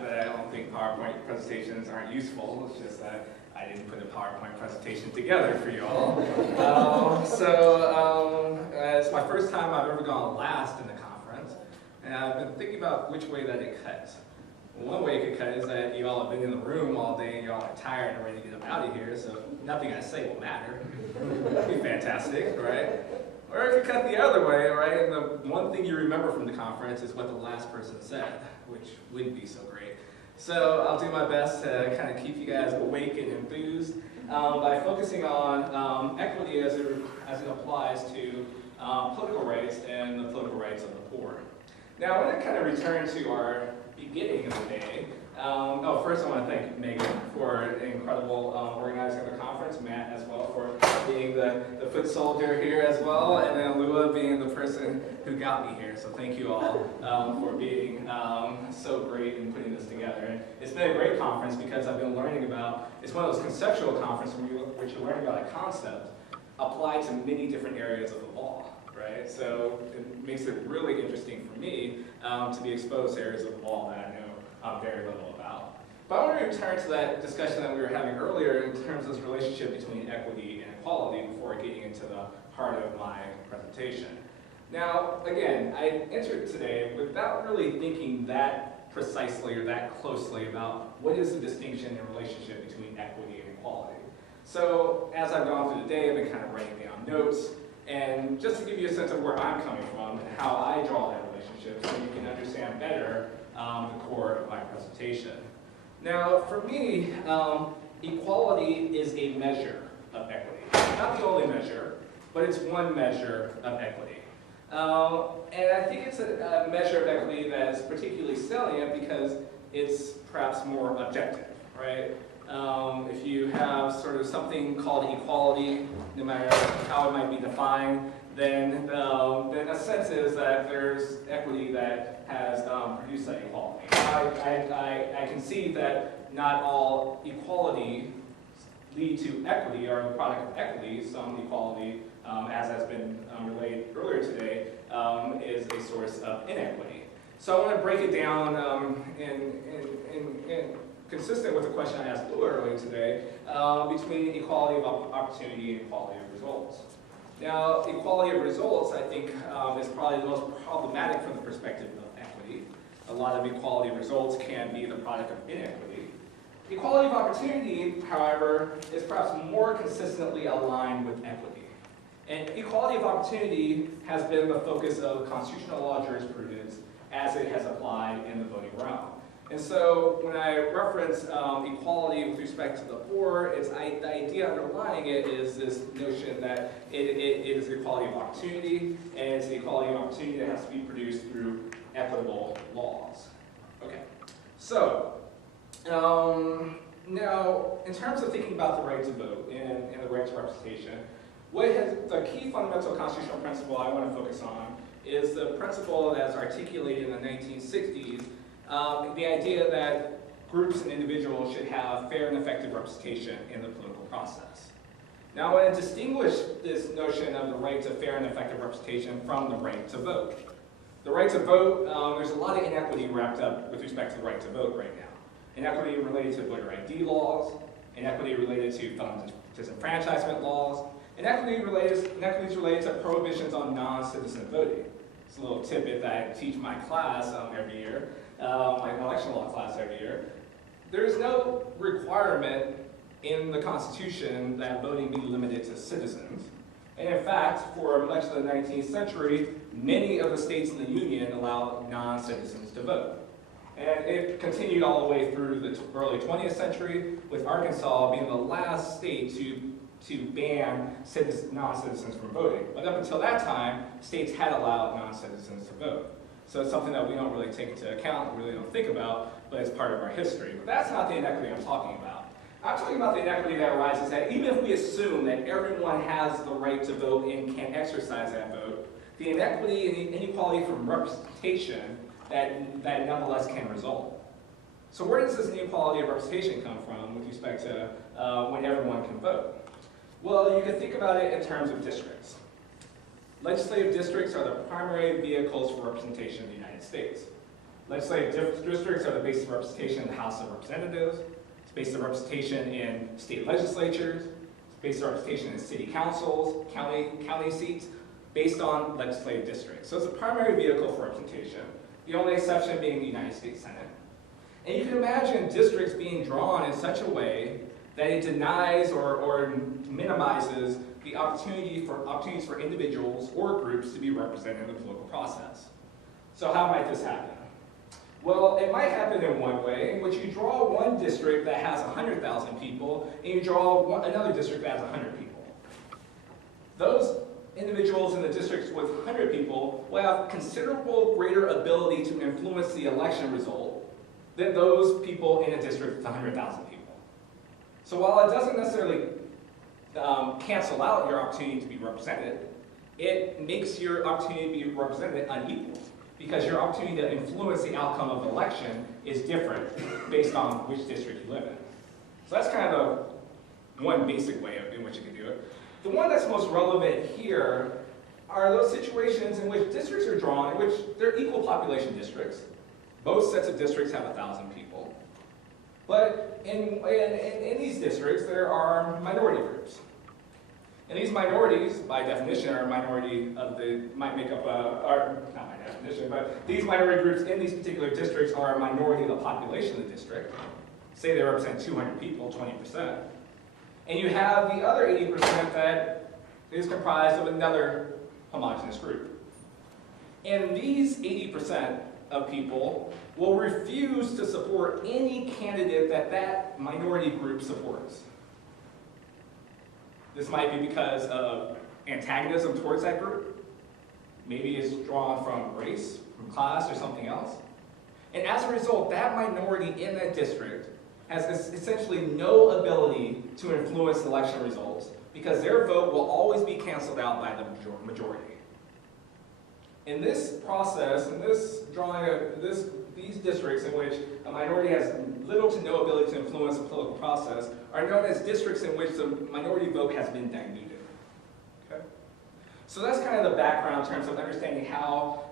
not that I don't think PowerPoint presentations aren't useful, it's just that I didn't put a PowerPoint presentation together for you all. It's my first time I've ever gone last in the conference, and I've been thinking about which way that it cuts. One way it could cut is that you all have been in the room all day and you all are tired and ready to get out of here, so nothing I say will matter. That'd be fantastic, right? Or it could cut the other way, right? And the one thing you remember from the conference is what the last person said, which wouldn't be so great. So I'll do my best to kind of keep you guys awake and enthused by focusing on equity as it applies to political rights and the political rights of the poor. Now I want to kind of return to our beginning of the day. First I want to thank Megan for an incredible organizing of the conference, Matt as well for being the foot soldier here as well, and then Lua being the person who got me here. So thank you all for being so great in putting this together. And it's been a great conference because I've been learning about, it's one of those conceptual conferences which you're learning about a concept applied to many different areas of the law. Right? So it makes it really interesting for me to be exposed to areas of the law that I know very little about. But I want to return to that discussion that we were having earlier in terms of this relationship between equity and equality before getting into the heart of my presentation. Now, again, I entered today without really thinking that precisely or that closely about what is the distinction and relationship between equity and equality. So as I've gone through the day, I've been kind of writing down notes. And just to give you a sense of where I'm coming from and how I draw that relationship so you can understand better the core of my presentation. Now, for me, equality is a measure of equity. Not the only measure, but it's one measure of equity. And I think it's a measure of equity that is particularly salient because it's perhaps more objective, right? If you have sort of something called equality, no matter how it might be defined, then a sense is that there's equity that has produced that equality. I can see that not all equality lead to equity or the product of equity. Some equality, as has been relayed earlier today, is a source of inequity. So I want to break it down consistent with the question I asked Lua earlier today, between equality of opportunity and equality of results. Now, equality of results, I think, is probably the most problematic from the perspective of equity. A lot of equality of results can be the product of inequity. Equality of opportunity, however, is perhaps more consistently aligned with equity. And equality of opportunity has been the focus of constitutional law jurisprudence as it has applied in the voting realm. And so when I reference equality with respect to the poor, the idea underlying it is this notion that it is equality of opportunity, and it's the equality of opportunity that has to be produced through equitable laws. Okay, so now in terms of thinking about the right to vote and the right to representation, the key fundamental constitutional principle I want to focus on is the principle that's articulated in the 1960s. The idea that groups and individuals should have fair and effective representation in the political process. Now, I want to distinguish this notion of the right to fair and effective representation from the right to vote. The right to vote, there's a lot of inequity wrapped up with respect to the right to vote right now. Inequity related to voter ID laws, inequity related to felon disenfranchisement laws, inequities related to prohibitions on non-citizen voting. It's a little tidbit that I teach my class every year. My election law class every year. There's no requirement in the Constitution that voting be limited to citizens. And in fact, for much of the 19th century, many of the states in the Union allowed non-citizens to vote. And it continued all the way through the early 20th century, with Arkansas being the last state to ban non-citizens from voting. But up until that time, states had allowed non-citizens to vote. So it's something that we don't really take into account, we really don't think about, but it's part of our history. But that's not the inequity I'm talking about. I'm talking about the inequity that arises that even if we assume that everyone has the right to vote and can exercise that vote, the inequity and the inequality from representation that nonetheless can result. So where does this inequality of representation come from with respect to when everyone can vote? Well, you can think about it in terms of districts. Legislative districts are the primary vehicles for representation in the United States. Legislative districts are the basis of representation in the House of Representatives. It's basis of representation in state legislatures. It's basis of representation in city councils, county seats, based on legislative districts. So it's a primary vehicle for representation, the only exception being the United States Senate. And you can imagine districts being drawn in such a way that it denies or minimizes the opportunities for individuals or groups to be represented in the political process. So how might this happen? Well, it might happen in one way, in which you draw one district that has 100,000 people, and you draw another district that has 100 people. Those individuals in the districts with 100 people will have considerable greater ability to influence the election result than those people in a district with 100,000 people. So while it doesn't necessarily cancel out your opportunity to be represented, it makes your opportunity to be represented unequal, because your opportunity to influence the outcome of the election is different based on which district you live in. So that's kind of one basic way in which you can do it. The one that's most relevant here are those situations in which districts are drawn, in which they're equal population districts. Both sets of districts have 1,000 people. But in these districts, there are minority groups. And these minorities, by definition, are a minority of might make up are not by definition, but these minority groups in these particular districts are a minority of the population of the district. Say they represent 200 people, 20%. And you have the other 80% that is comprised of another homogeneous group. And these 80% of people will refuse to support any candidate that minority group supports. This might be because of antagonism towards that group. Maybe it's drawn from race, from class, or something else. And as a result, that minority in that district has essentially no ability to influence election results, because their vote will always be canceled out by the majority. In this process, in this drawing of these districts in which a minority has little to no ability to influence the political process are known as districts in which the minority vote has been diluted. Okay? So that's kind of the background in terms of understanding how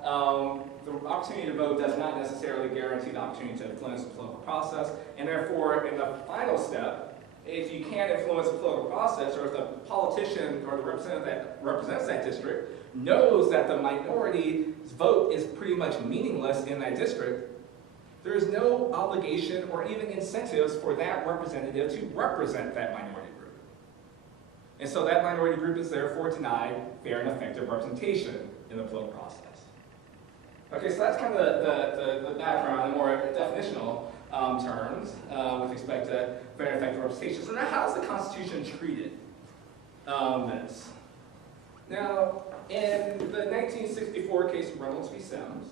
the opportunity to vote does not necessarily guarantee the opportunity to influence the political process, and therefore, in the final step, if you can't influence the political process, or if the politician or the representative that represents that district knows that the minority's vote is pretty much meaningless in that district, there is no obligation or even incentives for that representative to represent that minority group. And so that minority group is therefore denied fair and effective representation in the political process. Okay, so that's kind of the background, the more definitional terms with respect to fair and effective representation. So now how is the Constitution treated this? Now, in the 1964 case of Reynolds v. Sims,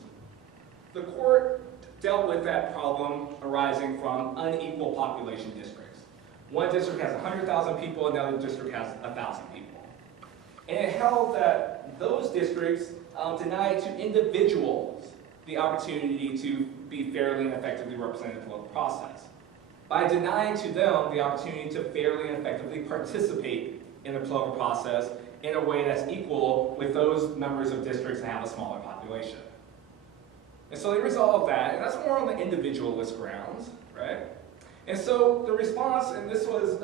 the court dealt with that problem arising from unequal population districts. One district has 100,000 people, another district has 1,000 people. And it held that those districts denied to individuals the opportunity to be fairly and effectively represented in the political process, by denying to them the opportunity to fairly and effectively participate in the political process in a way that's equal with those members of districts that have a smaller population. And so they resolved that, and that's more on the individualist grounds, right? And so the response, and this was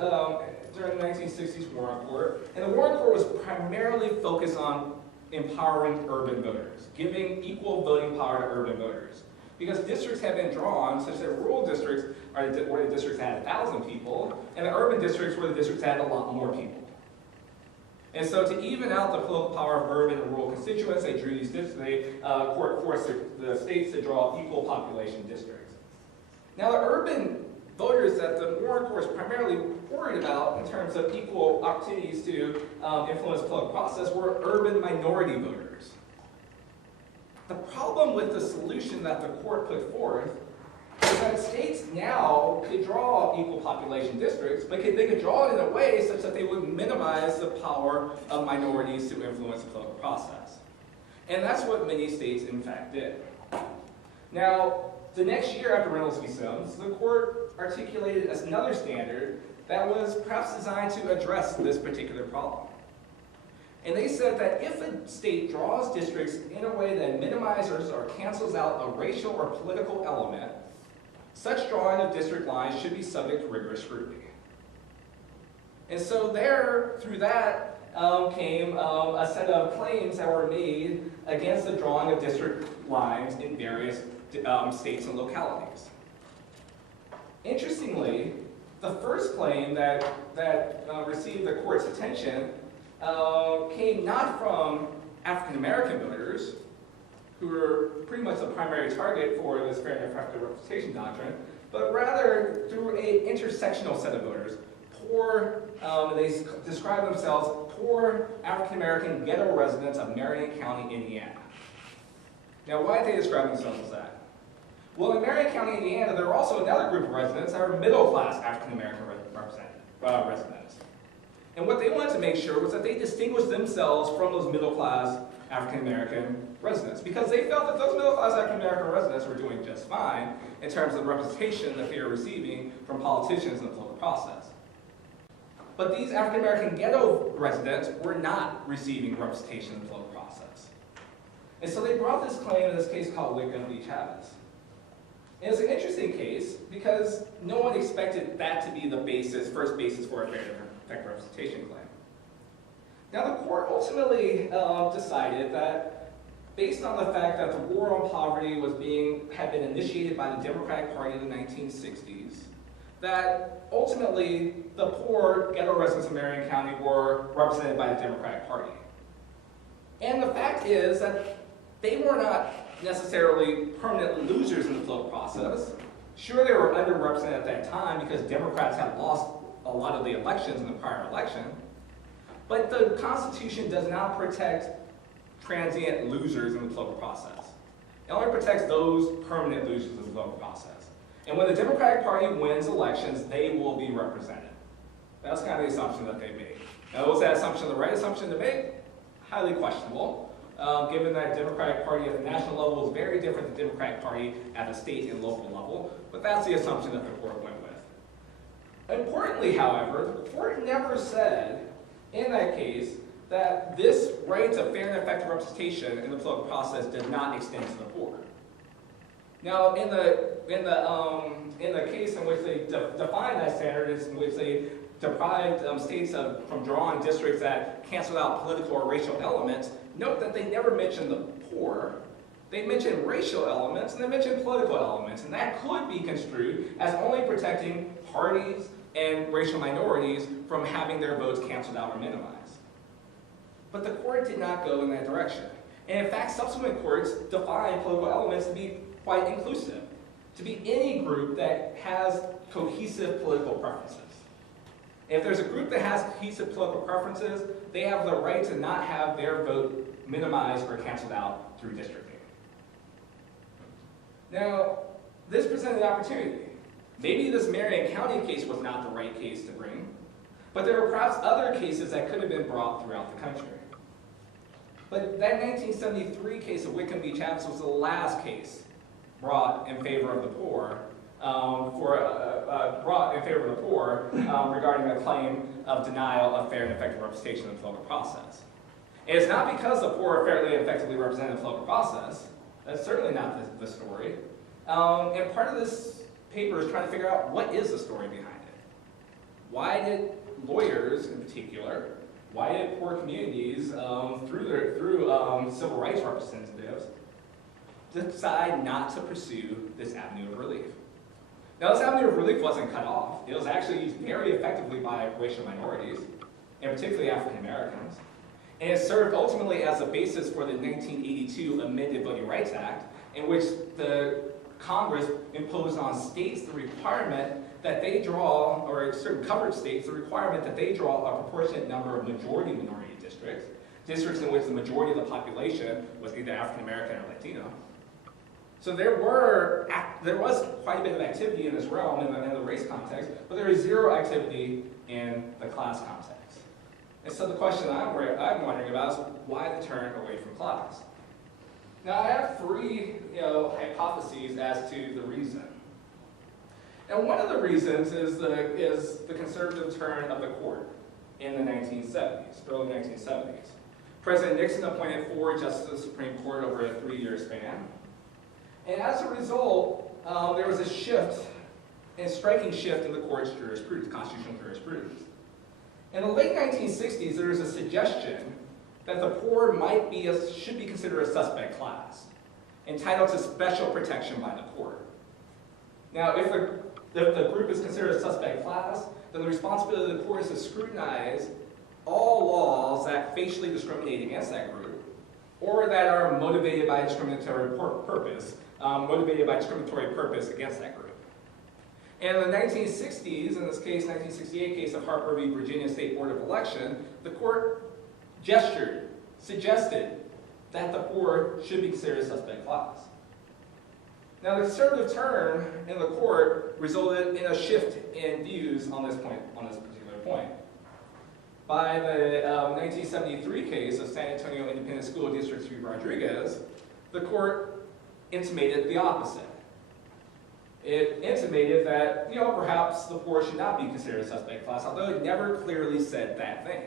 during the 1960s Warren Court, and the Warren Court was primarily focused on empowering urban voters, giving equal voting power to urban voters. Because districts have been drawn such that rural districts are where the districts had 1,000 people, and the urban districts where the districts had a lot more people. And so to even out the political power of urban and rural constituents, they drew these districts, court forced the states to draw equal population districts. Now the urban voters that the Warren Court was primarily worried about in terms of equal opportunities to influence the political process were urban minority voters. The problem with the solution that the court put forth is that states now could draw equal population districts, but they could draw it in a way such that they would minimize the power of minorities to influence the political process. And that's what many states, in fact, did. Now, the next year after Reynolds v. Sims, the court articulated as another standard that was perhaps designed to address this particular problem. And they said that if a state draws districts in a way that minimizes or cancels out a racial or political element, such drawing of district lines should be subject to rigorous scrutiny. And so through that came a set of claims that were made against the drawing of district lines in various states and localities. Interestingly, the first claim that received the court's attention came not from African American voters, who were pretty much the primary target for this fair and effective representation doctrine, but rather through an intersectional set of voters, poor, they describe themselves poor African American ghetto residents of Marion County, Indiana. Now, why did they describe themselves as that? Well, in Marion County, Indiana, there are also another group of residents that are middle-class African American residents. And what they wanted to make sure was that they distinguished themselves from those middle-class African American residents, because they felt that those middle-class African American residents were doing just fine in terms of the representation that they were receiving from politicians in the political process. But these African American ghetto residents were not receiving representation in the political process. And so they brought this claim in this case called Wickham v. Chavez. And it's an interesting case because no one expected that to be the first basis for a fair and effective representation claim. Now, the court ultimately decided that, based on the fact that the war on poverty had been initiated by the Democratic Party in the 1960s, that ultimately the poor ghetto residents of Marion County were represented by the Democratic Party. And the fact is that they were not necessarily permanent losers in the political process. Sure, they were underrepresented at that time because Democrats had lost a lot of the elections in the prior election. But the Constitution does not protect transient losers in the political process. It only protects those permanent losers in the political process. And when the Democratic Party wins elections, they will be represented. That's kind of the assumption that they made. Now, was that assumption the right assumption to make? Highly questionable, given that the Democratic Party at the national level is very different than the Democratic Party at the state and local level, but that's the assumption that the court went with. Importantly, however, the court never said in that case that this right to fair and effective representation in the political process does not extend to the poor. Now, in the case in which they defined that standard, is in which they deprived states from drawing districts that canceled out political or racial elements, note that they never mentioned the poor. They mentioned racial elements and they mentioned political elements, and that could be construed as only protecting parties and racial minorities from having their votes canceled out or minimized. But the court did not go in that direction. And in fact, subsequent courts define political elements to be quite inclusive, to be any group that has cohesive political preferences. If there's a group that has cohesive political preferences, they have the right to not have their vote minimized or canceled out through districting. Now, this presented an opportunity. Maybe this Marion County case was not the right case to bring, but there were perhaps other cases that could have been brought throughout the country. But that 1973 case of Wickham v. Chavez was the last case brought in favor of the poor, regarding a claim of denial of fair and effective representation in the political process. And it's not because the poor are fairly and effectively represented in the political process. That's certainly not the story. And part of this paper is trying to figure out what is the story behind it. Why did lawyers, in particular, why did poor communities, through civil rights representatives, decide not to pursue this avenue of relief? Now, this avenue of relief wasn't cut off. It was actually used very effectively by racial minorities, and particularly African Americans. And it served ultimately as a basis for the 1982 amended Voting Rights Act, in which the Congress imposed on states the requirement that they draw, or certain covered states, the requirement that they draw a proportionate number of majority-minority districts, districts in which the majority of the population was either African American or Latino. So there was quite a bit of activity in this realm in the race context, but there is zero activity in the class context. And so the question I'm wondering about is why the turn away from class? Now, I have three hypotheses as to the reason. And one of the reasons is the conservative turn of the court in the 1970s, early 1970s. President Nixon appointed 4 justices of the Supreme Court over a 3-year span. And as a result, there was a shift, a striking shift in the court's jurisprudence, constitutional jurisprudence. In the late 1960s, there was a suggestion that the poor should be considered a suspect class, entitled to special protection by the court. Now, if the group is considered a suspect class, then the responsibility of the court is to scrutinize all laws that facially discriminate against that group, or that are motivated by discriminatory purpose, against that group. And in the 1960s, in this case, 1968 case of Harper v. Virginia State Board of Election, the court suggested that the poor should be considered a suspect class. Now, the conservative turn in the court resulted in a shift in views on this particular point. By the 1973 case of San Antonio Independent School District v. Rodriguez, the court intimated the opposite. It intimated that, perhaps the poor should not be considered a suspect class, although it never clearly said that thing.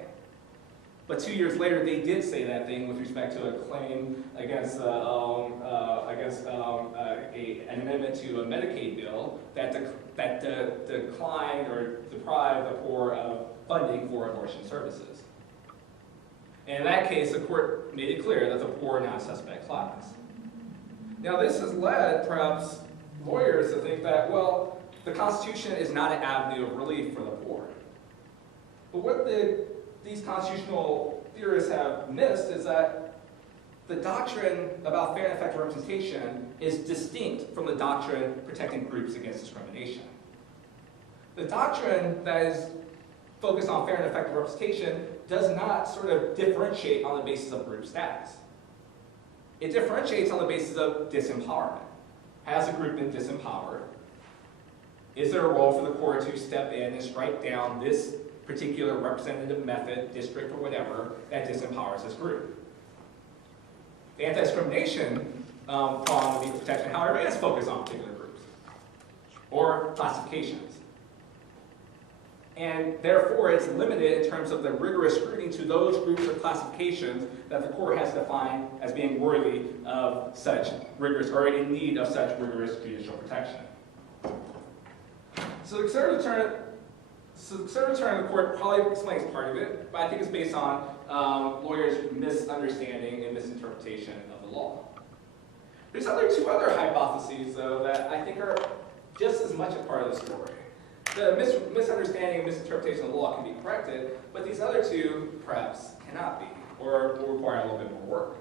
But 2 years later, they did say that thing with respect to a claim against an amendment to a Medicaid bill that declined or deprived the poor of funding for abortion services. And in that case, the court made it clear that the poor are not a suspect class. Now, this has led, perhaps, lawyers to think that, well, the Constitution is not an avenue of relief for the poor. But what these constitutional theorists have missed is that the doctrine about fair and effective representation is distinct from the doctrine protecting groups against discrimination. The doctrine that is focused on fair and effective representation does not sort of differentiate on the basis of group status. It differentiates on the basis of disempowerment. Has a group been disempowered? Is there a role for the court to step in and strike down this particular representative method, district, or whatever that disempowers this group? The anti-discrimination prong of equal protection, however, is focused on particular groups or classifications. And therefore, it's limited in terms of the rigorous scrutiny to those groups or classifications that the court has defined as being worthy of such rigorous, or in need of such rigorous judicial protection. So the conservative turn of the court probably explains part of it, but I think it's based on lawyers' misunderstanding and misinterpretation of the law. There's two other hypotheses, though, that I think are just as much a part of the story. The misunderstanding and misinterpretation of the law can be corrected, but these other two perhaps cannot be, or will require a little bit more work.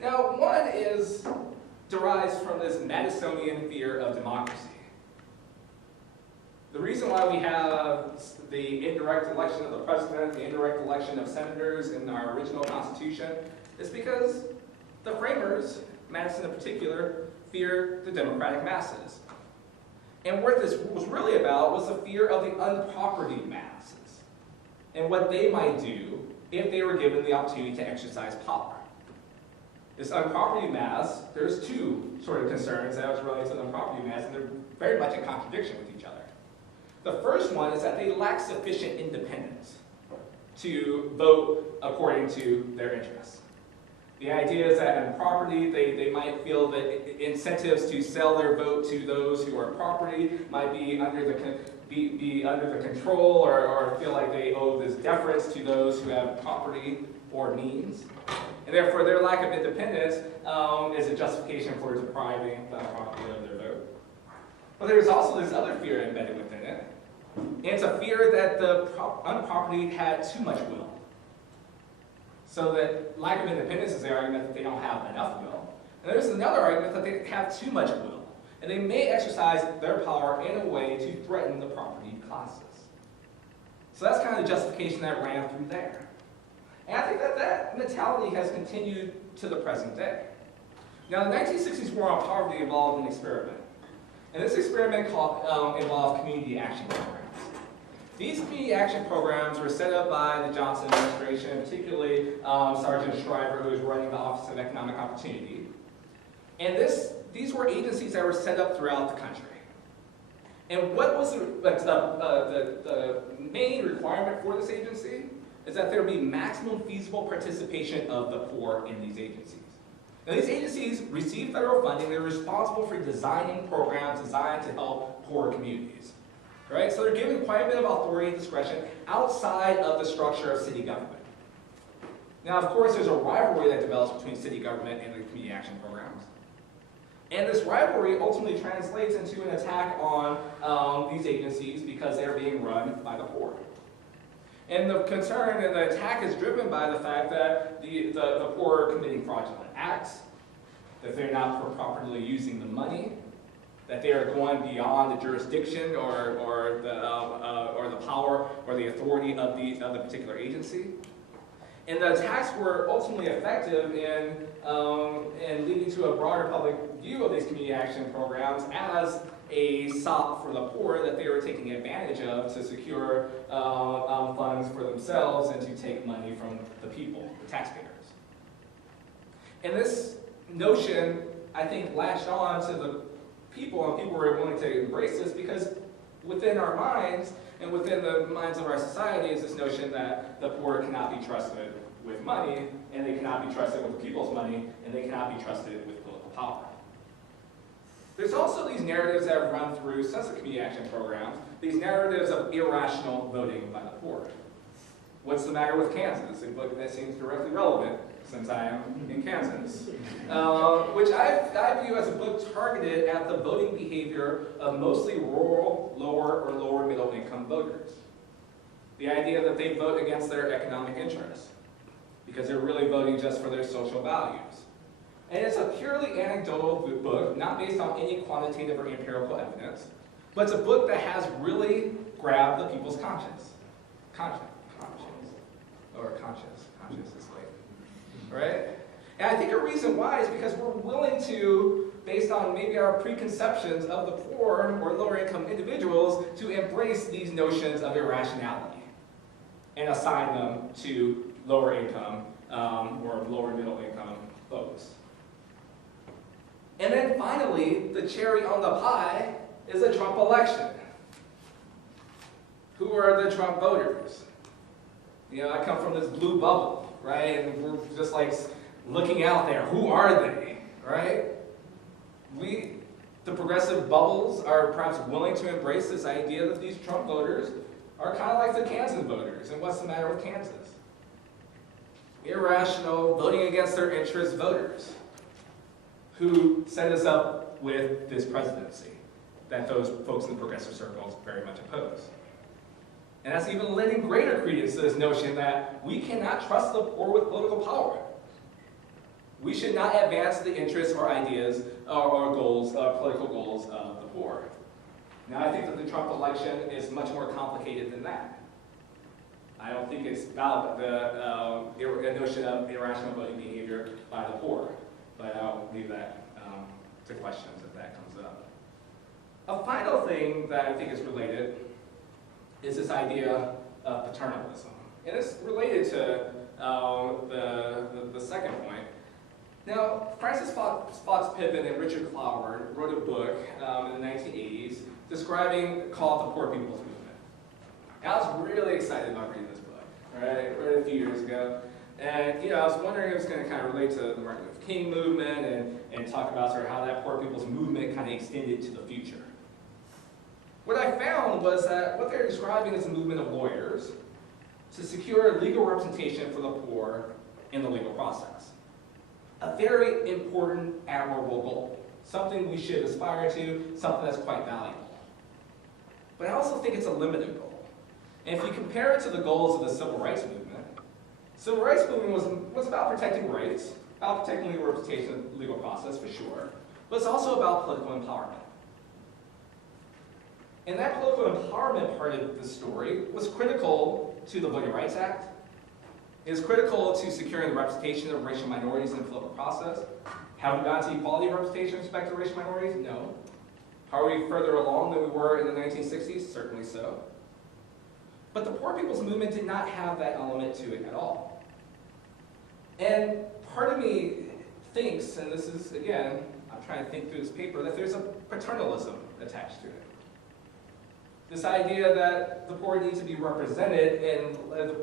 Now, one derives from this Madisonian fear of democracy. The reason why we have the indirect election of the president, the indirect election of senators in our original Constitution, is because the framers, Madison in particular, feared the democratic masses. And what this was really about was the fear of the unpropertied masses and what they might do if they were given the opportunity to exercise power. This unpropertied mass, there's two sort of concerns that was related to the unpropertied mass, and they're very much in contradiction with each other. The first one is that they lack sufficient independence to vote according to their interests. The idea is that in property, they might feel that incentives to sell their vote to those who are property might be under the control, or feel like they owe this deference to those who have property or means. And therefore, their lack of independence is a justification for depriving the property of their vote. But there's also this other fear embedded within it. And it's a fear that the unpropertied had too much will. So that lack of independence is the argument that they don't have enough will. And there's another argument that they have too much will. And they may exercise their power in a way to threaten the property classes. So that's kind of the justification that ran through there. And I think that mentality has continued to the present day. Now, the 1960s War on Poverty involved an experiment. And this experiment involved community action programs. These community action programs were set up by the Johnson administration, particularly Sergeant Shriver, who was running the Office of Economic Opportunity. And these were agencies that were set up throughout the country. And what was the main requirement for this agency is that there be maximum feasible participation of the poor in these agencies. Now, these agencies receive federal funding. They're responsible for designing programs designed to help poor communities. Right? So they're given quite a bit of authority and discretion outside of the structure of city government. Now, of course, there's a rivalry that develops between city government and the community action programs. And this rivalry ultimately translates into an attack on these agencies because they're being run by the poor. And the concern and the attack is driven by the fact that the poor are committing fraudulent acts, that they're not properly using the money, that they are going beyond the jurisdiction or the power or the authority of the particular agency. And the attacks were ultimately effective in leading to a broader public view of these community action programs as a sop for the poor that they were taking advantage of to secure funds for themselves and to take money from the people, the taxpayers. And this notion, I think, latched on to the people, and people were willing to embrace this because within our minds and within the minds of our society is this notion that the poor cannot be trusted with money, and they cannot be trusted with the people's money, and they cannot be trusted with political power. There's also these narratives that have run through since the community action programs, these narratives of irrational voting by the poor. What's the matter with Kansas? A book that seems directly relevant since I am in Kansas, which I view as a book targeted at the voting behavior of mostly rural, lower, or lower middle income voters. The idea that they vote against their economic interests because they're really voting just for their social values. And it's a purely anecdotal book, not based on any quantitative or empirical evidence, but it's a book that has really grabbed the people's conscience is like, right? And I think a reason why is because we're willing to, based on maybe our preconceptions of the poor or lower income individuals, to embrace these notions of irrationality and assign them to lower income or lower middle income folks. And then finally, the cherry on the pie is the Trump election. Who are the Trump voters? You know, I come from this blue bubble, right? And we're just like looking out there. Who are they, right? The progressive bubbles are perhaps willing to embrace this idea that these Trump voters are kind of like the Kansas voters. And what's the matter with Kansas? Irrational, voting against their interest voters who set us up with this presidency that those folks in the progressive circles very much oppose. And that's even lending greater credence to this notion that we cannot trust the poor with political power. We should not advance the interests or ideas or goals, political goals of the poor. Now, I think that the Trump election is much more complicated than that. I don't think it's about the notion of irrational voting behavior by the poor, but I'll leave that to questions if that comes up. A final thing that I think is related is this idea of paternalism. And it's related to the second point. Now, Francis Fox Piven and Richard Cloward wrote a book in the 1980s called The Poor People's Movement. And I was really excited about reading this book. Right? I read it a few years ago. And I was wondering if it was going to kind of relate to the Martin Luther King movement and talk about sort of how that poor people's movement kind of extended to the future. What I found was that what they're describing is a movement of lawyers to secure legal representation for the poor in the legal process. A very important, admirable goal. Something we should aspire to, something that's quite valuable. But I also think it's a limited goal. And if you compare it to the goals of the civil rights movement was about protecting rights, about protecting legal representation in the legal process for sure, but it's also about political empowerment. And that political empowerment part of the story was critical to the Voting Rights Act. It is critical to securing the representation of racial minorities in the political process. Have we gotten to equality of representation with respect to racial minorities? No. Are we further along than we were in the 1960s? Certainly so. But the Poor People's Movement did not have that element to it at all. And part of me thinks, and this is, again, I'm trying to think through this paper, that there's a paternalism attached to it. This idea that the poor need to be represented, and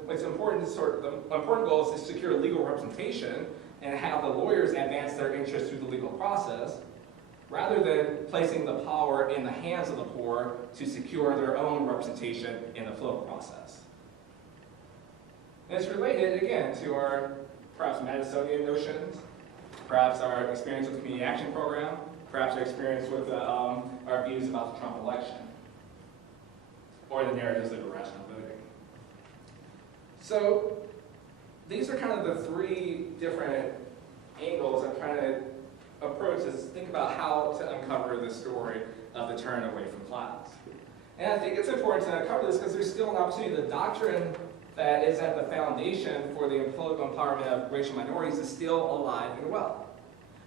what's important the important goal is to secure legal representation and have the lawyers advance their interests through the legal process, rather than placing the power in the hands of the poor to secure their own representation in the political process. And it's related, again, to our perhaps Madisonian notions, perhaps our experience with the Community Action Program, perhaps our experience with our views about the Trump election, or the narratives of irrational voting. So these are kind of the three different angles I'm trying to approach to think about how to uncover the story of the turn away from class. And I think it's important to uncover this because there's still an opportunity. The doctrine that is at the foundation for the political empowerment of racial minorities is still alive and well.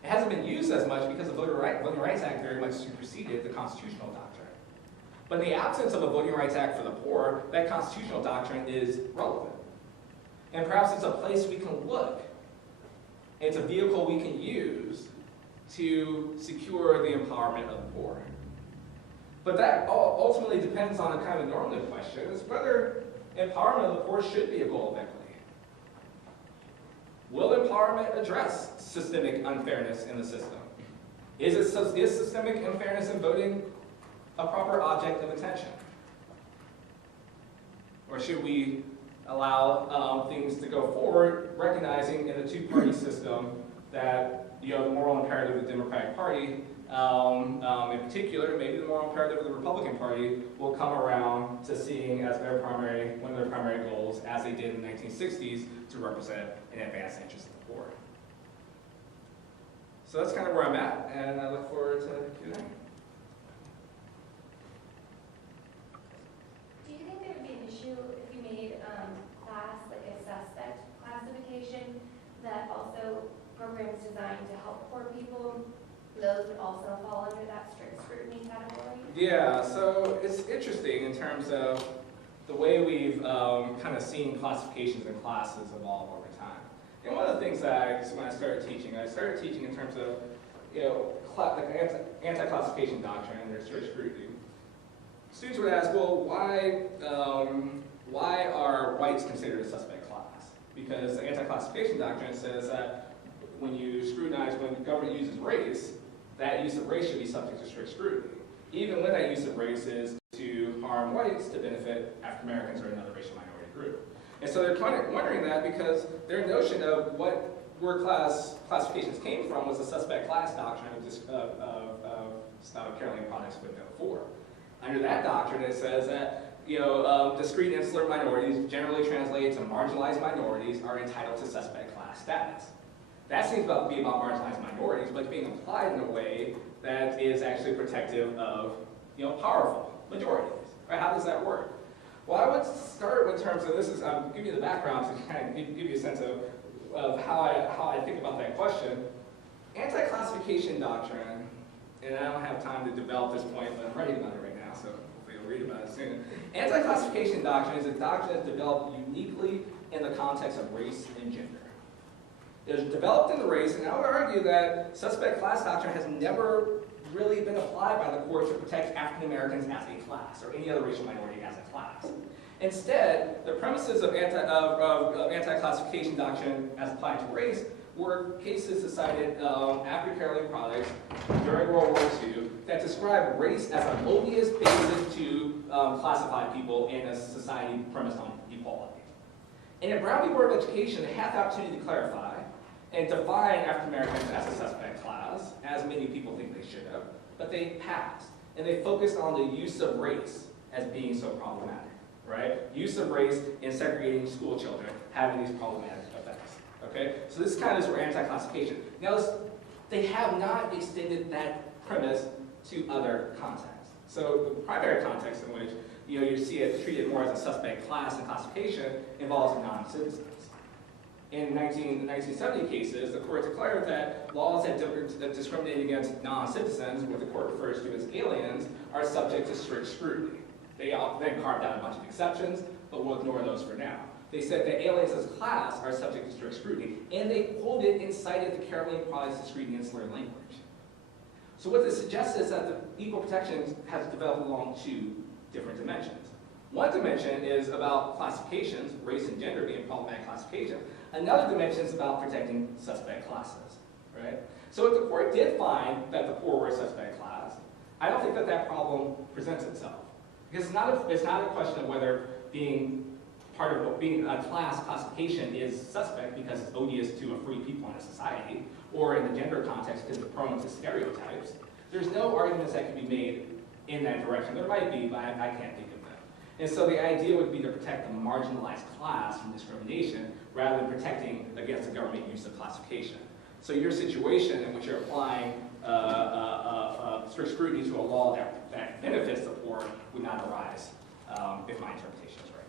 It hasn't been used as much because the Voting Rights Act very much superseded the constitutional doctrine. But in the absence of a Voting Rights Act for the poor, that constitutional doctrine is relevant. And perhaps it's a place we can look. It's a vehicle we can use to secure the empowerment of the poor. But that ultimately depends on a kind of normative question, is whether empowerment of the poor should be a goal of equity. Will empowerment address systemic unfairness in the system? Is systemic unfairness in voting a proper object of attention? Or should we allow things to go forward, recognizing in the two-party system that the moral imperative of the Democratic Party, in particular, maybe the moral imperative of the Republican Party, will come around to seeing as one of their primary goals, as they did in the 1960s, to represent and advance the interests of the poor. So that's kind of where I'm at, and I look forward to Q&A. Do you think there would be an issue if you made class like a suspect classification that also programs designed to help poor people, those would also fall under that strict scrutiny category? Yeah, so it's interesting in terms of the way we've kind of seen classifications and classes evolve over time. And one of the things that when I started teaching in terms of anti-classification doctrine or strict scrutiny. Students would ask, well, why are whites considered a suspect class? Because the anti-classification doctrine says that when the government uses race, that use of race should be subject to strict scrutiny, even when that use of race is to harm whites to benefit African Americans or another racial minority group. And so they're wondering that because their notion of where classifications came from was the suspect class doctrine of Caroline Products footnote 4. Under that doctrine, it says that discrete insular minorities, generally translated to marginalized minorities, are entitled to suspect class status. That seems to be about marginalized minorities, but it's being applied in a way that is actually protective of powerful majorities. Right? How does that work? Well, I would start in terms of this. I'm giving you the background to kind of give you a sense of how I think about that question. Anti-classification doctrine, and I don't have time to develop this point, but I'm writing about it right now, so hopefully you'll read about it soon. Anti-classification doctrine is a doctrine that's developed uniquely in the context of race and gender. It was developed in the race, and I would argue that suspect class doctrine has never really been applied by the court to protect African Americans as a class, or any other racial minority as a class. Instead, the premises of anti-classification doctrine as applied to race were cases decided after Caroline Products during World War II that described race as an odious basis to classify people in a society premised on equality. And in Brown v. Board of Education, they had the opportunity to clarify and define African Americans as a suspect class, as many people think they should have, but they passed. And they focused on the use of race as being so problematic, right? Use of race in segregating school children having these problematic effects, okay? So this kind of is where anti-classification. Now, they have not extended that premise to other contexts. So the primary context in which you see it treated more as a suspect class and classification involves non-citizens. In 1970 cases, the court declared that laws that discriminate against non-citizens, what the court refers to as aliens, are subject to strict scrutiny. They then carved out a bunch of exceptions, but we'll ignore those for now. They said that aliens as a class are subject to strict scrutiny, and they quoted and cited the Caroline Products discrete and insular language. So what this suggests is that the equal protections has developed along two different dimensions. One dimension is about classifications, race and gender being problematic classifications. Another dimension is about protecting suspect classes, right? So if the court did find that the poor were a suspect class, I don't think that that problem presents itself. Because it's not a question of whether being a class classification is suspect because it's odious to a free people in a society, or in the gender context because it's prone to stereotypes. There's no arguments that can be made in that direction. There might be, but I can't think of them. And so the idea would be to protect the marginalized class from discrimination rather than protecting against the government use of classification. So your situation in which you're applying strict scrutiny to a law that benefits the poor would not arise if my interpretation is right.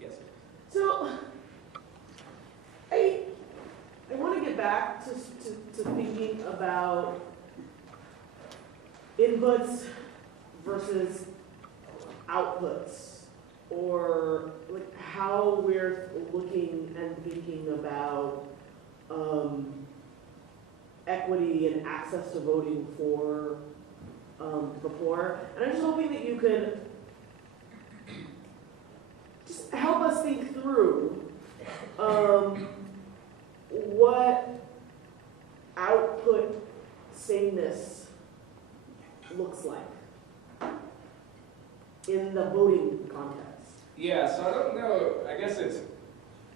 Yes. So I want to get back to thinking about inputs versus outputs, or like how we're looking and thinking about equity and access to voting for the poor. And I'm just hoping that you could just help us think through what output sameness looks like in the voting context. Yeah, so I don't know, I guess it's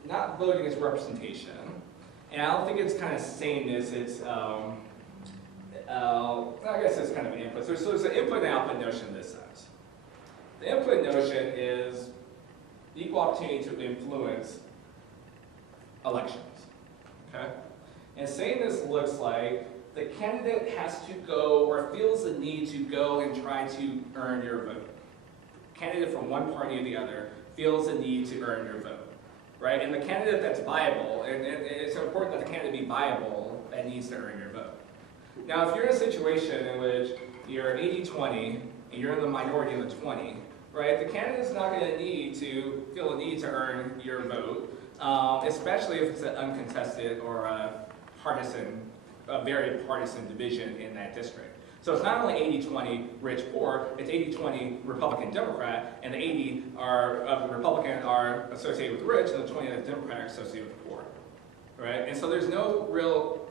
not voting as representation. And I don't think it's kind of sameness, it's, I guess it's kind of an input. So it's an input and output notion in this sense. The input notion is equal opportunity to influence elections, okay? And sameness looks like the candidate has to go or feels the need to go and try to earn your vote. Candidate from one party or the other feels the need to earn your vote, right? And the candidate that's viable, and it's important that the candidate be viable and needs to earn your vote. Now, if you're in a situation in which you're 80-20 and you're in the minority of the 20, right, the candidate's not going to feel the need to earn your vote, especially if it's an uncontested or a very partisan division in that district. So it's not only 80-20 rich-poor, it's 80-20 Republican-Democrat, and the 80 of the Republican are associated with the rich, and the 20 of the Democrat are associated with the poor, right? And so there's no real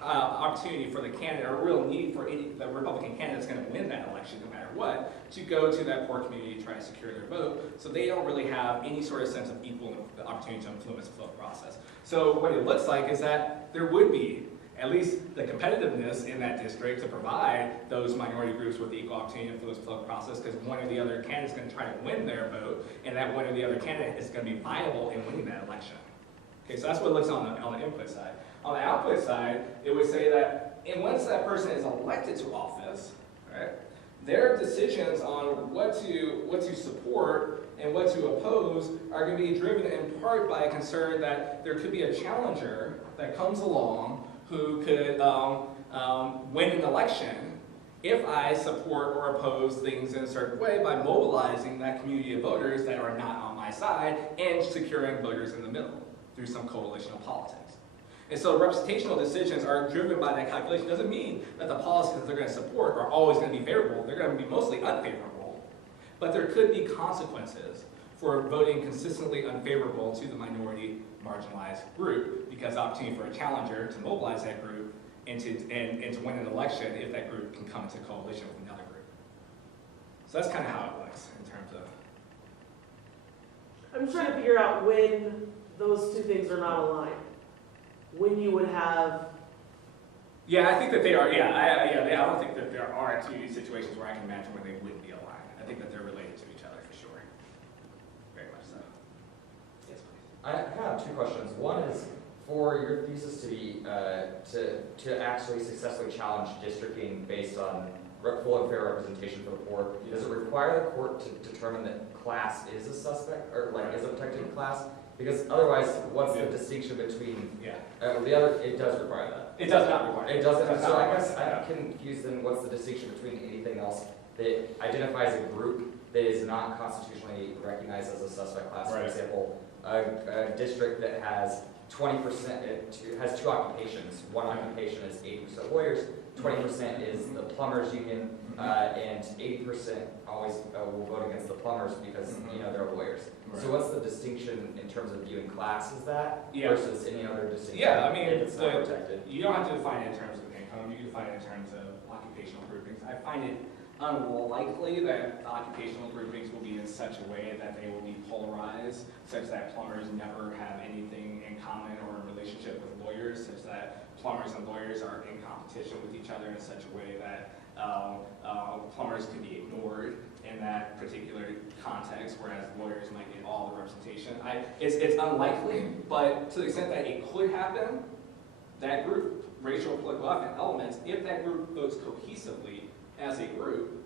opportunity for the candidate, or real need for the Republican candidate that's going to win that election, no matter what, to go to that poor community to try to secure their vote. So they don't really have any sort of sense of equal opportunity to influence the vote process. So what it looks like is that there would be at least the competitiveness in that district to provide those minority groups with the equal opportunity to influence the vote process, because one or the other candidate is going to try to win their vote, and that one or the other candidate is going to be viable in winning that election. Okay, so that's what it looks on the input side. On the output side, it would say that once that person is elected to office, right, their decisions on what to support and what to oppose are going to be driven in part by a concern that there could be a challenger that comes along who could win an election if I support or oppose things in a certain way by mobilizing that community of voters that are not on my side and securing voters in the middle through some coalition of politics. And so representational decisions are driven by that calculation. It doesn't mean that the policies that they're going to support are always going to be favorable. They're going to be mostly unfavorable. But there could be consequences for voting consistently unfavorable to the minority marginalized group, because opportunity for a challenger to mobilize that group and to win an election if that group can come into coalition with another group. So that's kind of how it looks in terms of... I'm trying to figure out when those two things are not aligned. When you would have... Yeah, I think that they are, I don't think that there are two situations where I can imagine where they wouldn't be aligned. I think that they're related to each other for sure. Very much so. Yes, please. I have two questions. One is, for your thesis to be, to actually successfully challenge districting based on full and fair representation for the poor, does it require the court to determine that class is a suspect, or like is a protected class? Because otherwise, what's the distinction between, it does require that. It does not require it. It doesn't, so I guess I'm confused then, what's the distinction between anything else that identifies a group that is not constitutionally recognized as a suspect class? Right. For example, a district that has 20%, it has two occupations. One occupation is 80% lawyers, 20% is the plumbers union, and 80% always will vote against the plumbers because, you know, they're lawyers. Right. So what's the distinction in terms of viewing class as that versus any other distinction? Yeah, I mean, if it's not protected. you don't have to define it in terms of income, you can define it in terms of occupational groupings. I find it unlikely that the occupational groupings will be in such a way that they will be polarized, such that plumbers never have anything in common or a relationship with lawyers, such that plumbers and lawyers are in competition with each other in such a way that plumbers can be ignored in that particular context, whereas lawyers might get all the representation. It's unlikely, but to the extent that it could happen, that group, racial, political, elements, if that group votes cohesively as a group,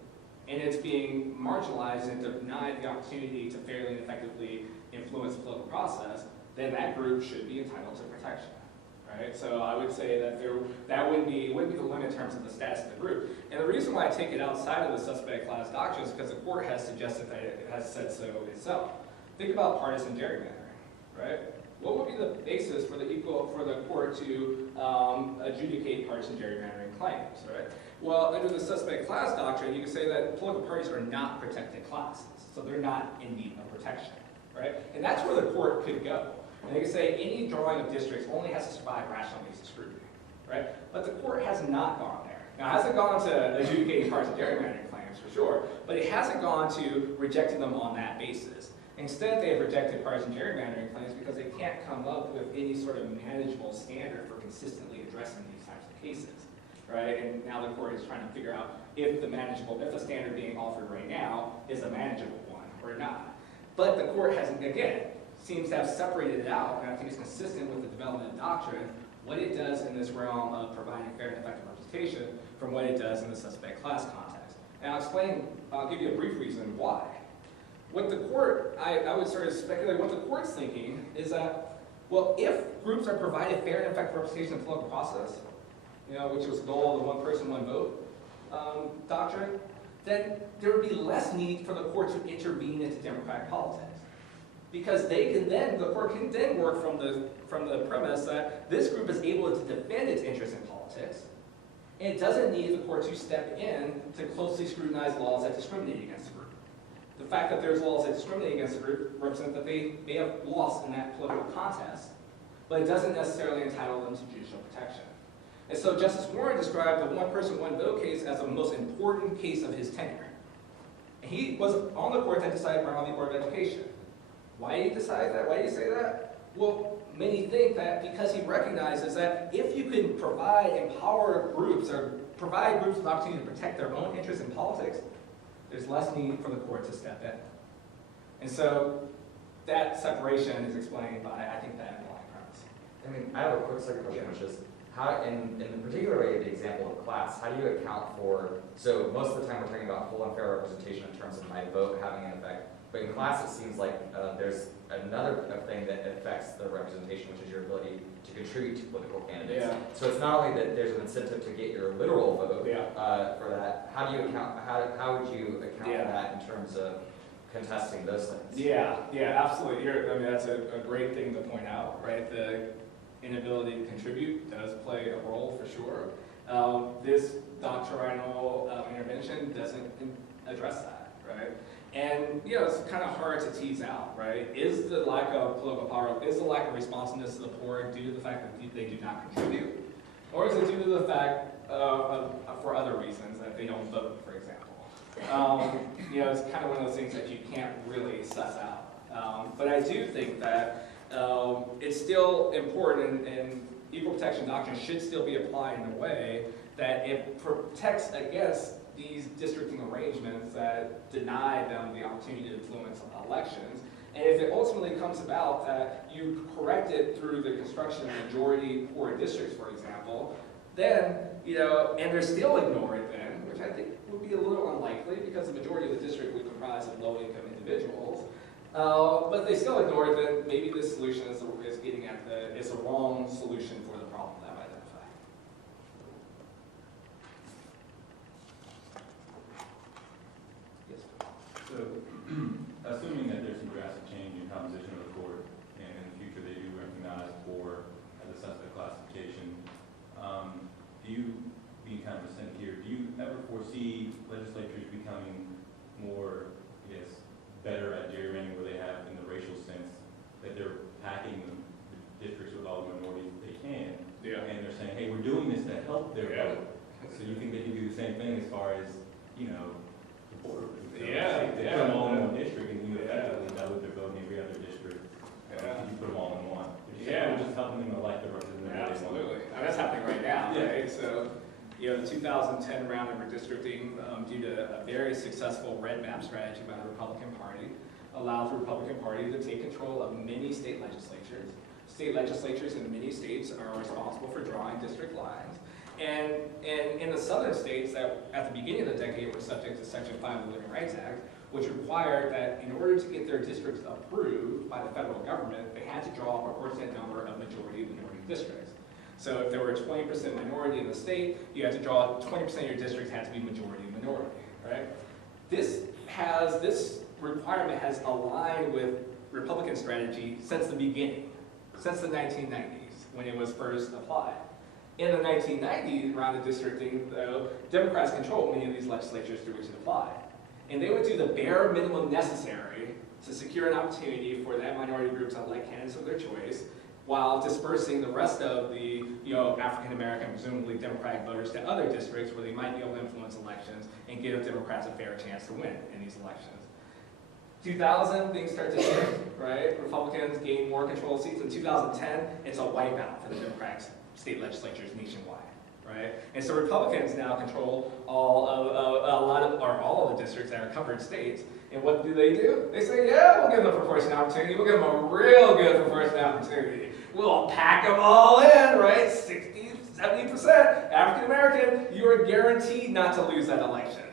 and it's being marginalized and denied the opportunity to fairly and effectively influence the political process, then that group should be entitled to protection. Right? So I would say that that wouldn't be the limit in terms of the status of the group. And the reason why I take it outside of the suspect class doctrine is because the court has suggested that it has said so itself. Think about partisan gerrymandering, right? What would be the basis for the court to adjudicate partisan gerrymandering claims, right? Well, under the suspect class doctrine, you can say that political parties are not protected classes, so they're not in need of protection, right? And that's where the court could go. And they can say any drawing of districts only has to survive rational basis scrutiny, right? But the court has not gone there. Now, it hasn't gone to adjudicating partisan gerrymandering claims for sure, but it hasn't gone to rejecting them on that basis. Instead, they have rejected partisan gerrymandering claims because they can't come up with any sort of manageable standard for consistently addressing these types of cases, right? And now the court is trying to figure out if the standard being offered right now is a manageable one or not. But the court hasn't, again, seems to have separated it out, and I think it's consistent with the development of doctrine, what it does in this realm of providing fair and effective representation from what it does in the suspect class context. And I'll give you a brief reason why. What the court, I would sort of speculate what the court's thinking is that, well, if groups are provided fair and effective representation in the political process, you know, which was the goal of the one person, one vote doctrine, then there would be less need for the court to intervene into democratic politics. Because the court can then work from the premise that this group is able to defend its interests in politics, and it doesn't need the court to step in to closely scrutinize laws that discriminate against the group. The fact that there's laws that discriminate against the group represent that they have lost in that political contest, but it doesn't necessarily entitle them to judicial protection. And so Justice Warren described the one person, one vote case as the most important case of his tenure. And he was on the court that decided Brown v. Board of Education. Why did he decide that? Why did he say that? Well, many think that because he recognizes that if you can empower groups or provide groups with the opportunity to protect their own interests in politics, there's less need for the court to step in. And so that separation is explained by, I think, that underlying premise. I mean, I have a quick second question, which is, how, in the particular way of the example of class, how do you account for, so most of the time we're talking about full and fair representation in terms of my vote having an effect, but in class it seems like there's another thing that affects the representation, which is your ability to contribute to political candidates. Yeah. So it's not only that there's an incentive to get your literal vote Yeah. for that, how do you account, how would you account Yeah. for that in terms of contesting those things? Yeah, absolutely. That's a great thing to point out, right? The inability to contribute does play a role for sure. This doctrinal intervention doesn't address that, right? And, it's kind of hard to tease out, right? Is the lack of political power, is the lack of responsiveness to the poor due to the fact that they do not contribute? Or is it due to the fact for other reasons that they don't vote, for example? It's kind of one of those things that you can't really suss out. But I do think that it's still important, and equal protection doctrine should still be applied in a way that it protects against these districting arrangements that deny them the opportunity to influence elections. And if it ultimately comes about that you correct it through the construction of majority poor districts, for example, then, and they're still ignored then, which I think would be a little unlikely because the majority of the district would comprise of low-income individuals. But they still ignore it, then maybe this solution is getting at it's a wrong solution for the problem that I've identified. Yes. So, assuming that there's some drastic change in composition of the court, and in the future they do recognize poor do you, being kind of a Senate here, do you ever foresee legislatures becoming more, I guess, better at gerrymandering where they have in the racial sense, that they're packing the districts with all the minorities they can, Yeah. and they're saying, hey, we're doing this to help their Yeah. vote. So you think they can do the same thing as far as, you know, the border? Yeah, They yeah. put them all in one district and you Yeah. effectively dilute their vote in every other district. Yeah. You put them all in one. Yeah. We're just helping them elect the representative. they want. Absolutely. And that's happening right now, Yeah. right? So, you know, the 2010 round of redistricting, due to a very successful red map strategy by the Republican Party, allows the Republican Party to take control of many state legislatures. State legislatures in many states are responsible for drawing district lines. And in the southern states that at the beginning of the decade were subject to Section 5 of the Living Rights Act, which required that in order to get their districts approved by the federal government, they had to draw a proportionate number of majority-minority districts. So if there were a 20% minority in the state, you had to draw 20% of your districts had to be majority-minority, right? This requirement has aligned with Republican strategy since the beginning, since the 1990s, when it was first applied. In the 1990s, around the districting, though, Democrats controlled many of these legislatures through which it applied. And they would do the bare minimum necessary to secure an opportunity for that minority group to elect candidates of their choice, while dispersing the rest of the African American, presumably Democratic voters to other districts where they might be able to influence elections and give Democrats a fair chance to win in these elections. 2000, things start to shift, right? Republicans gain more control of seats. In 2010, it's a wipeout for the Democratic state legislatures nationwide, right? And so Republicans now control all of the districts that are covered states. And what do? They say, yeah, we'll give them a proportionate opportunity. We'll give them a real good proportionate opportunity. We'll pack them all in, right? 60, 70% African American. You are guaranteed not to lose that election.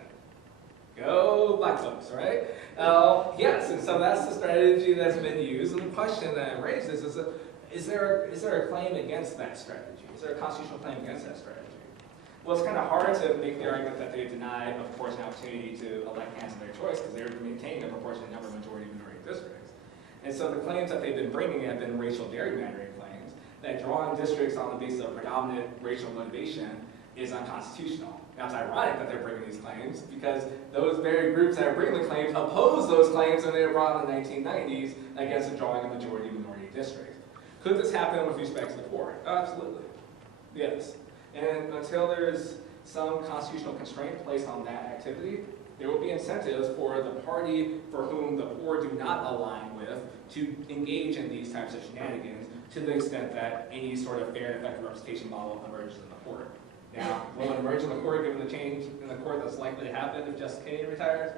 Go black folks, right? Yes, and so that's the strategy that's been used. And the question that raises is there a claim against that strategy? Is there a constitutional claim against that strategy? Well, it's kind of hard to make the argument that they deny a proportionate opportunity to elect candidates of their choice because they're maintaining a proportionate number of majority-minority districts. And so the claims that they've been bringing have been racial gerrymandering claims, that drawing districts on the basis of predominant racial motivation is unconstitutional. Now, it's ironic that they're bringing these claims because those very groups that are bringing the claims opposed those claims when they were brought in the 1990s against the drawing of majority-minority districts. Could this happen with respect to the poor? Oh, absolutely. Yes. And until there's some constitutional constraint placed on that activity, there will be incentives for the party for whom the poor do not align with to engage in these types of shenanigans to the extent that any sort of fair and effective representation model emerges in the court. Now, will it emerge in the court given the change in the court that's likely to happen if Justice Kennedy retires?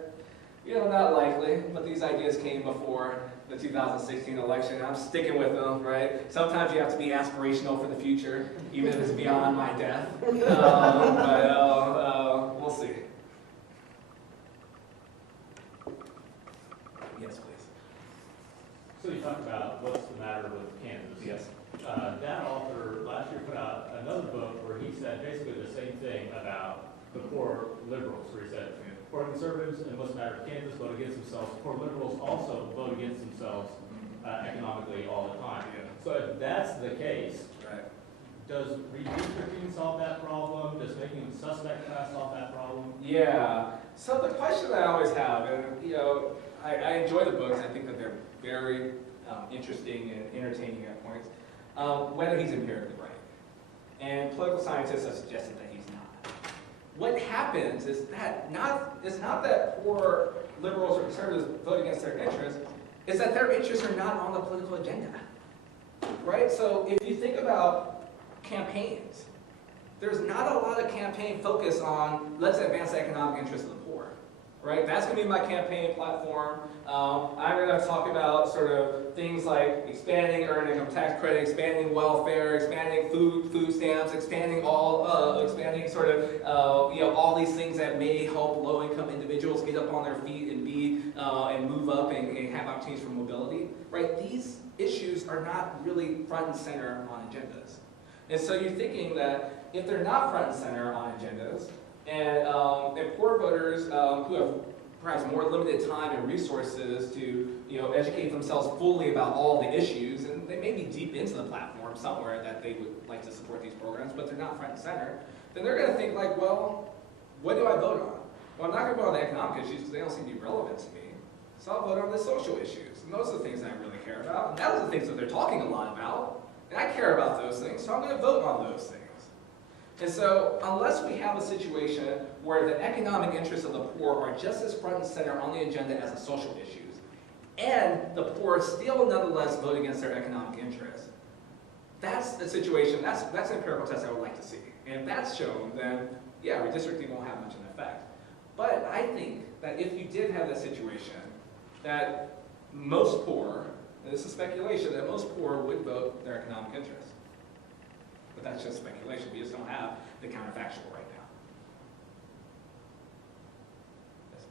Not likely, but these ideas came before the 2016 election. I'm sticking with them, right? Sometimes you have to be aspirational for the future, even if it's beyond my death. But we'll see. Yes, please. So you talked about what's the matter with Kansas. Yes. That author last year put out another book where he said basically the same thing about the poor liberals, where he said, poor conservatives and what's the matter with Kansas vote against themselves. Poor liberals also vote against themselves economically all the time. Yeah. So if that's the case, Right. does redistricting solve that problem? Does making them suspect class solve that problem? Yeah. So the question I always have, and I enjoy the books. I think that they're very interesting and entertaining at points. Whether he's empirically right, and political scientists have suggested that he's not. What happens is that it's not that poor liberals or conservatives vote against their interests, it's that their interests are not on the political agenda, right? So if you think about campaigns, there's not a lot of campaign focus on let's advance the economic interests of the poor, right? That's going to be my campaign platform. I'm going to talk about sort of things like expanding earned income tax credit, expanding welfare, expanding food stamps, expanding sort of all these things that may help low-income individuals get up on their feet and and move up and have opportunities for mobility, right? These issues are not really front and center on agendas. And so you're thinking that if they're not front and center on agendas, and poor voters who have perhaps more limited time and resources to educate themselves fully about all the issues, and they may be deep into the platform somewhere that they would like to support these programs, but they're not front and center. then they're going to think like, well, what do I vote on? Well, I'm not going to vote on the economic issues because they don't seem to be relevant to me. So I'll vote on the social issues. And those are the things that I really care about. And those are the things that they're talking a lot about. And I care about those things, so I'm going to vote on those things. And so unless we have a situation where the economic interests of the poor are just as front and center on the agenda as the social issues, and the poor still nonetheless vote against their economic interests, that's the situation, that's an empirical test I would like to see. And if that's shown, then yeah, redistricting won't have much of an effect. But I think that if you did have that situation, that most poor, and this is speculation, that most poor would vote their economic interests. But that's just speculation. We just don't have the counterfactual right now. Yes,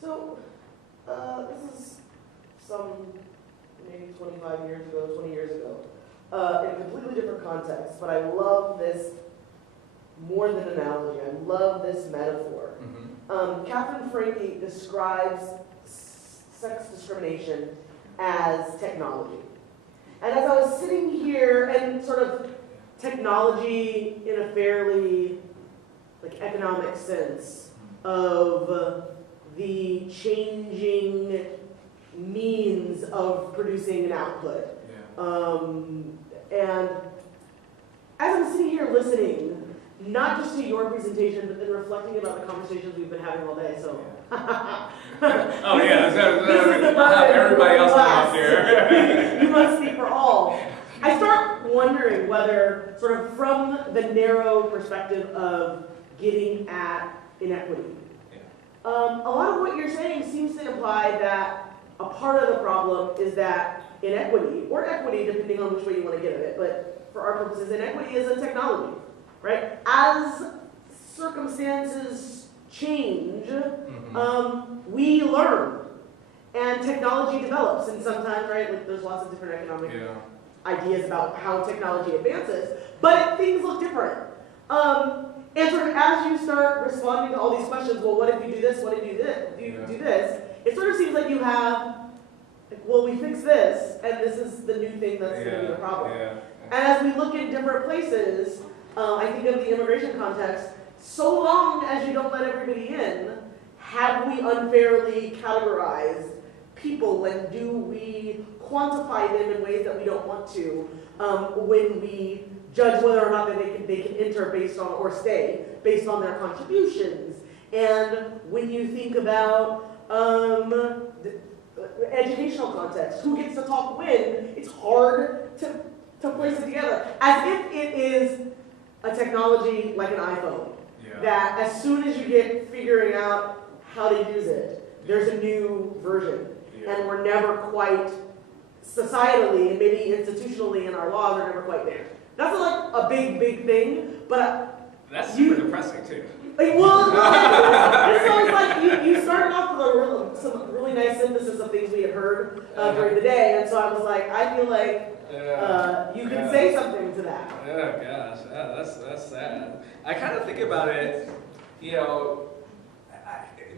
please. So, this is some maybe 25 years ago, 20 years ago, in a completely different context, but I love this more than analogy. I love this metaphor. Catherine Franke describes sex discrimination as technology. And as I was sitting here and sort of technology in a fairly economic sense of the changing means of producing an output. And as I'm sitting here listening, not just to your presentation, but then reflecting about the conversations we've been having all day, so. Oh yeah, I'll have everybody else up here. You must speak for all. I start wondering whether, sort of from the narrow perspective of getting at inequity, a lot of what you're saying seems to imply that a part of the problem is that inequity, or equity, depending on which way you want to get at it, but for our purposes, inequity is a technology, right? As circumstances change, we learn, and technology develops, and sometimes, right, there's lots of different economic ideas about how technology advances, but things look different. And sort of as you start responding to all these questions, well, what if you do this, what if you do this, it sort of seems like you have, well, we fix this, and this is the new thing that's going to be the problem. And as we look in different places, I think of the immigration context, so long as you don't let everybody in, have we unfairly categorized people, and do we quantify them in ways that we don't want to when we judge whether or not they can enter based on, or stay based on their contributions? And when you think about the educational context, who gets to talk when, it's hard to place it together. As if it is a technology like an iPhone, that as soon as you get figuring out how to use it, there's a new version. And we're never quite, societally and maybe institutionally in our laws, are never quite there. That's like a big thing, but that's super depressing too. Well, so it's like you started off with some really nice synthesis of things we had heard during the day, and so I was like, I feel like you can say something to that. Oh gosh, that's sad. I kind of think about it,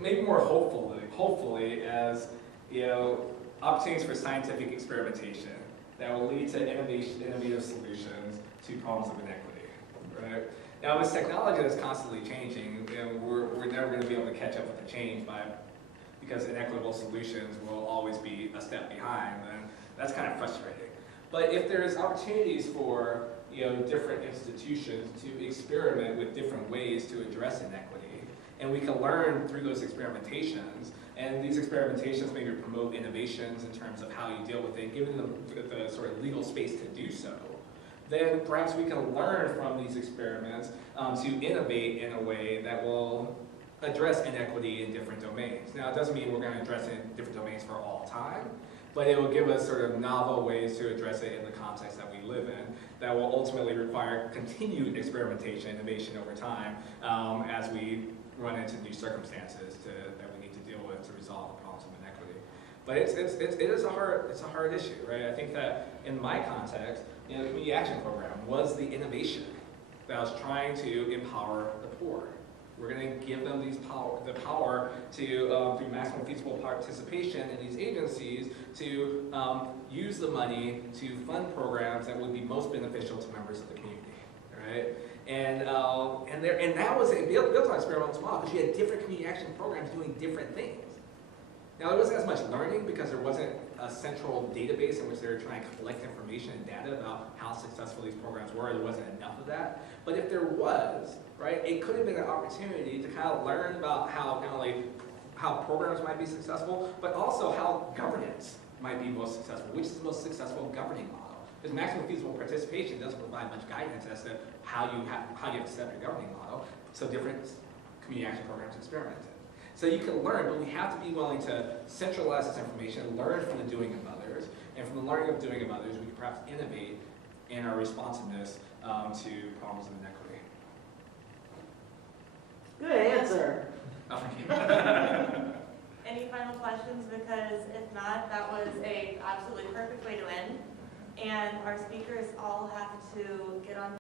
maybe more hopefully as, opportunities for scientific experimentation that will lead to innovative solutions to problems of inequity, right? Now, this technology that's constantly changing, we're never going to be able to catch up with the change because inequitable solutions will always be a step behind, and that's kind of frustrating. But if there's opportunities for different institutions to experiment with different ways to address inequity, and we can learn through those experimentations, and these experimentations maybe promote innovations in terms of how you deal with it, giving them the sort of legal space to do so, then perhaps we can learn from these experiments to innovate in a way that will address inequity in different domains. Now, it doesn't mean we're going to address it in different domains for all time, but it will give us sort of novel ways to address it in the context that we live in that will ultimately require continued experimentation, innovation over time as we run into new circumstances that we need to deal with to resolve the problems of inequity. But it is a hard issue, right? I think that in my context, the Community Action Program was the innovation that was trying to empower the poor. We're going to give them the power to, through maximum feasible participation in these agencies, to use the money to fund programs that would be most beneficial to members of the community, right? And And that was built on experimental model because you had different community action programs doing different things. Now, there wasn't as much learning because there wasn't a central database in which they were trying to collect information and data about how successful these programs were. There wasn't enough of that. But if there was, right, it could have been an opportunity to kind of learn about how not only how programs might be successful, but also how governance might be most successful. Which is the most successful governing model? Because maximum feasible participation doesn't provide much guidance as to how you have to set up your governing model. So different community action programs experiment it. So you can learn, but we have to be willing to centralize this information, learn from the doing of others, and from the learning of doing of others, we can perhaps innovate in our responsiveness to problems of inequity. Good answer. Any final questions? Because if not, that was a absolutely perfect way to end. And our speakers all have to get on